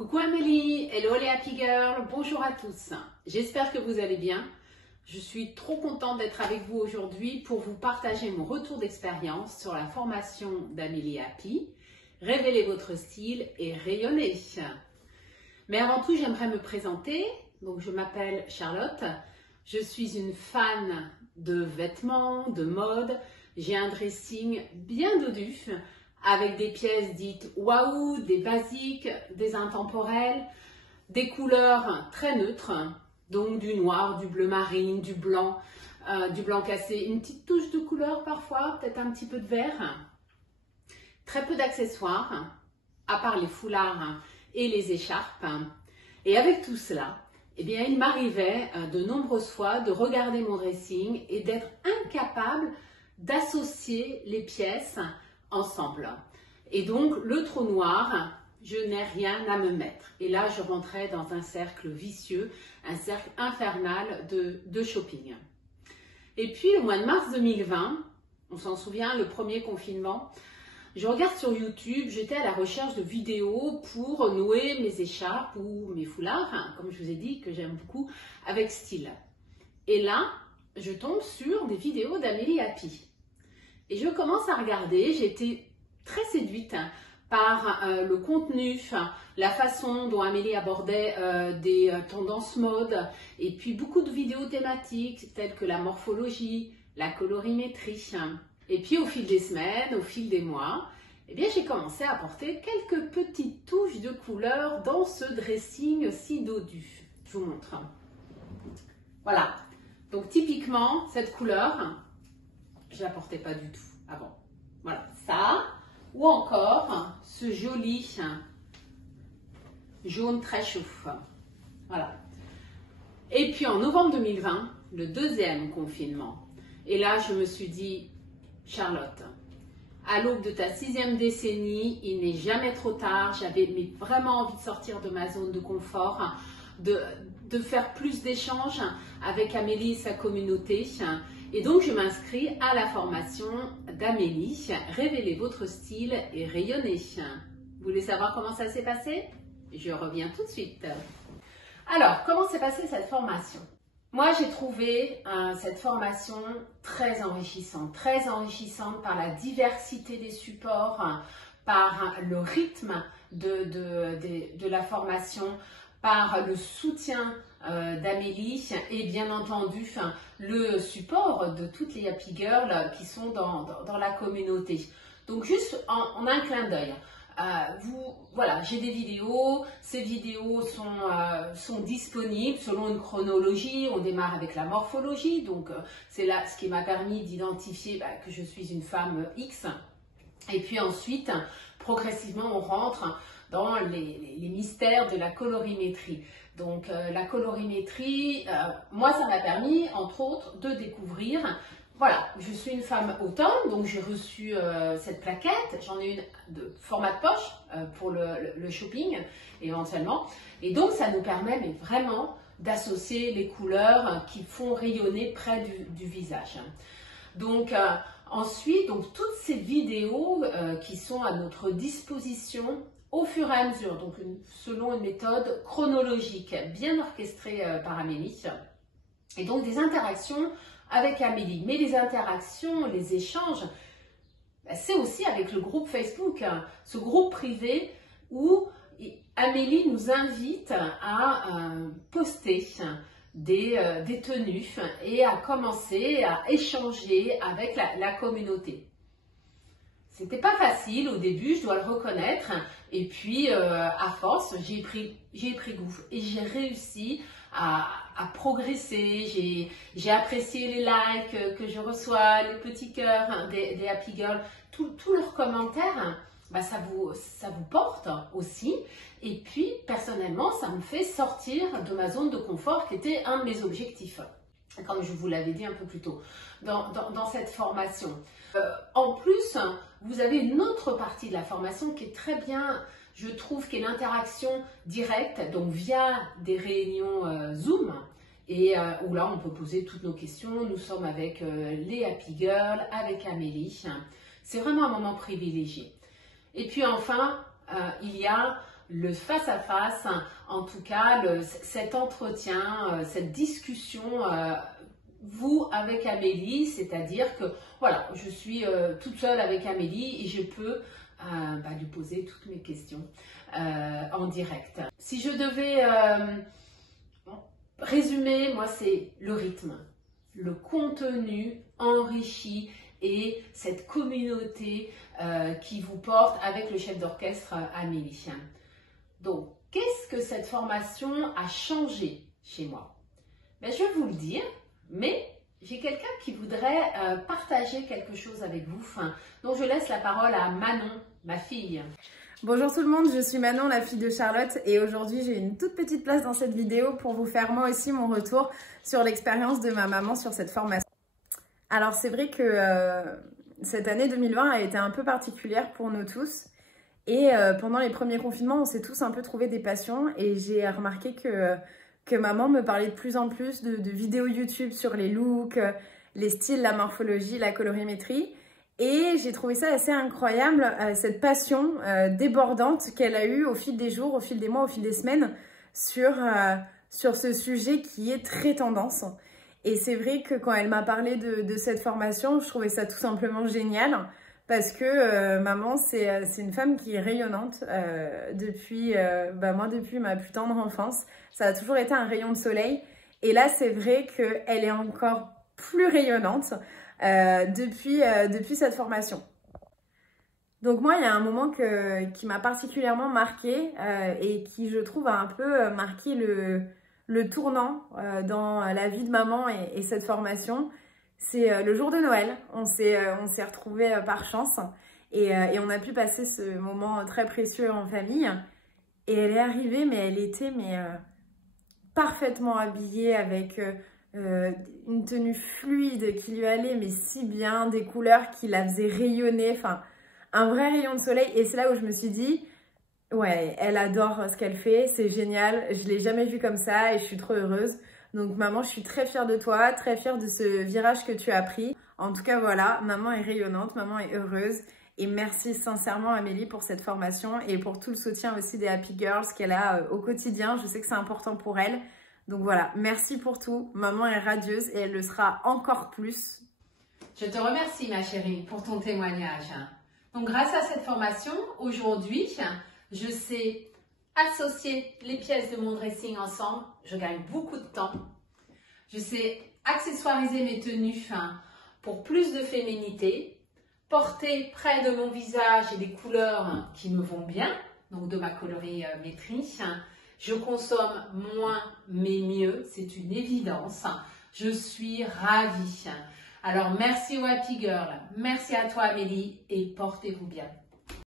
Coucou Amélie, hello les Happy Girls, bonjour à tous. J'espère que vous allez bien. Je suis trop contente d'être avec vous aujourd'hui pour vous partager mon retour d'expérience sur la formation d'Amélie Happy. Révélez votre style et rayonnez. Mais avant tout, j'aimerais me présenter. Donc, je m'appelle Charlotte. Je suis une fan de vêtements, de mode. J'ai un dressing bien dodu avec des pièces dites waouh, des basiques, des intemporelles, des couleurs très neutres, donc du noir, du bleu marine, du blanc cassé, une petite touche de couleur parfois, peut-être un petit peu de vert. Très peu d'accessoires, à part les foulards et les écharpes. Et avec tout cela, eh bien, il m'arrivait de nombreuses fois de regarder mon dressing et d'être incapable d'associer les pièces ensemble. Et donc, le trou noir, je n'ai rien à me mettre. Et là, je rentrais dans un cercle vicieux, un cercle infernal de shopping. Et puis, le mois de mars 2020, on s'en souvient, le premier confinement, je regarde sur YouTube, j'étais à la recherche de vidéos pour nouer mes écharpes ou mes foulards, comme je vous ai dit, que j'aime beaucoup, avec style. Et là, je tombe sur des vidéos d'Amélie Happy. Et je commence à regarder, j'ai été très séduite par le contenu, la façon dont Amélie abordait des tendances mode, et puis beaucoup de vidéos thématiques telles que la morphologie, la colorimétrie. Et puis au fil des semaines, au fil des mois, eh bien, j'ai commencé à apporter quelques petites touches de couleur dans ce dressing si dodu. Je vous montre. Voilà. Donc typiquement, cette couleur, je ne la portais pas du tout avant. Voilà, ça, ou encore ce joli jaune très chaud. Voilà. Et puis en novembre 2020, le deuxième confinement. Et là, je me suis dit, Charlotte, à l'aube de ta 6e décennie, il n'est jamais trop tard. J'avais vraiment envie de sortir de ma zone de confort, de faire plus d'échanges avec Amélie et sa communauté. Et donc, je m'inscris à la formation d'Amélie, Révélez votre style et rayonnez. Vous voulez savoir comment ça s'est passé? Je reviens tout de suite. Alors, comment s'est passée cette formation? Moi, j'ai trouvé cette formation très enrichissante par la diversité des supports, par le rythme de la formation, par le soutien d'Amélie et bien entendu le support de toutes les Happy Girls qui sont dans la communauté. Donc juste en un clin d'œil. Voilà, j'ai des vidéos, ces vidéos sont disponibles selon une chronologie. On démarre avec la morphologie, donc c'est là ce qui m'a permis d'identifier que je suis une femme X. Et puis ensuite, progressivement, on rentre dans les mystères de la colorimétrie. Donc la colorimétrie, moi ça m'a permis entre autres de découvrir. Voilà, je suis une femme automne, donc j'ai reçu cette plaquette, j'en ai une de format de poche pour le shopping éventuellement. Et donc ça nous permet mais vraiment d'associer les couleurs qui font rayonner près du visage. Donc ensuite, toutes ces vidéos qui sont à notre disposition au fur et à mesure, donc selon une méthode chronologique bien orchestrée par Amélie. Et donc des interactions avec Amélie. Mais les interactions, les échanges, c'est aussi avec le groupe Facebook, ce groupe privé où Amélie nous invite à poster des tenues et à commencer à échanger avec la communauté. C'était pas facile au début, je dois le reconnaître, et puis à force, j'ai pris goût et j'ai réussi à progresser. J'ai apprécié les likes que je reçois, les petits cœurs des Happy Girls, tous leurs commentaires, ça vous porte aussi. Et puis personnellement, ça me fait sortir de ma zone de confort qui était un de mes objectifs, comme je vous l'avais dit un peu plus tôt dans cette formation. En plus, vous avez une autre partie de la formation qui est très bien, je trouve, qui est l'interaction directe, donc via des réunions Zoom, et où là on peut poser toutes nos questions. Nous sommes avec les Happy Girls, avec Amélie. C'est vraiment un moment privilégié. Et puis enfin, il y a le face-à-face, en tout cas cet entretien, cette discussion, vous avec Amélie, c'est-à-dire que voilà, je suis toute seule avec Amélie et je peux lui poser toutes mes questions en direct. Si je devais résumer, moi c'est le rythme, le contenu enrichi et cette communauté qui vous porte avec le chef d'orchestre Amélie. Donc, qu'est-ce que cette formation a changé chez moi? Ben, je vais vous le dire, mais j'ai quelqu'un qui voudrait partager quelque chose avec vous. Donc, je laisse la parole à Manon, ma fille. Bonjour tout le monde, je suis Manon, la fille de Charlotte, et aujourd'hui j'ai une toute petite place dans cette vidéo pour vous faire moi aussi mon retour sur l'expérience de ma maman sur cette formation. Alors c'est vrai que cette année 2020 a été un peu particulière pour nous tous, et pendant les premiers confinements on s'est tous un peu trouvé des passions, et j'ai remarqué que maman me parlait de plus en plus de vidéos YouTube sur les looks, les styles, la morphologie, la colorimétrie. Et j'ai trouvé ça assez incroyable, cette passion débordante qu'elle a eue au fil des jours, au fil des mois, au fil des semaines sur ce sujet qui est très tendance. Et c'est vrai que quand elle m'a parlé de cette formation, je trouvais ça tout simplement génial parce que maman, c'est une femme qui est rayonnante depuis ma plus tendre enfance. Ça a toujours été un rayon de soleil. Et là, c'est vrai qu'elle est encore plus rayonnante. Depuis cette formation. Donc moi, il y a un moment qui m'a particulièrement marquée et qui, je trouve, a un peu marqué le tournant dans la vie de maman et cette formation. C'est le jour de Noël. On s'est retrouvés par chance et on a pu passer ce moment très précieux en famille. Et elle est arrivée, mais elle était parfaitement habillée avec... une tenue fluide qui lui allait mais si bien, des couleurs qui la faisaient rayonner, enfin un vrai rayon de soleil. Et c'est là où je me suis dit ouais, elle adore ce qu'elle fait, c'est génial, je l'ai jamais vue comme ça et je suis trop heureuse. Donc maman, je suis très fière de toi, très fière de ce virage que tu as pris. En tout cas voilà, maman est rayonnante, maman est heureuse. Et merci sincèrement Amélie pour cette formation et pour tout le soutien aussi des Happy Girls qu'elle a au quotidien. Je sais que c'est important pour elle. Donc voilà, merci pour tout. Maman est radieuse et elle le sera encore plus. Je te remercie ma chérie pour ton témoignage. Donc grâce à cette formation, aujourd'hui, je sais associer les pièces de mon dressing ensemble. Je gagne beaucoup de temps. Je sais accessoiriser mes tenues pour plus de féminité. Porter près de mon visage et des couleurs qui me vont bien, donc de ma colorimétrie. Je consomme moins mais mieux, c'est une évidence. Je suis ravie. Alors merci aux Happy Girls, merci à toi Amélie et portez-vous bien.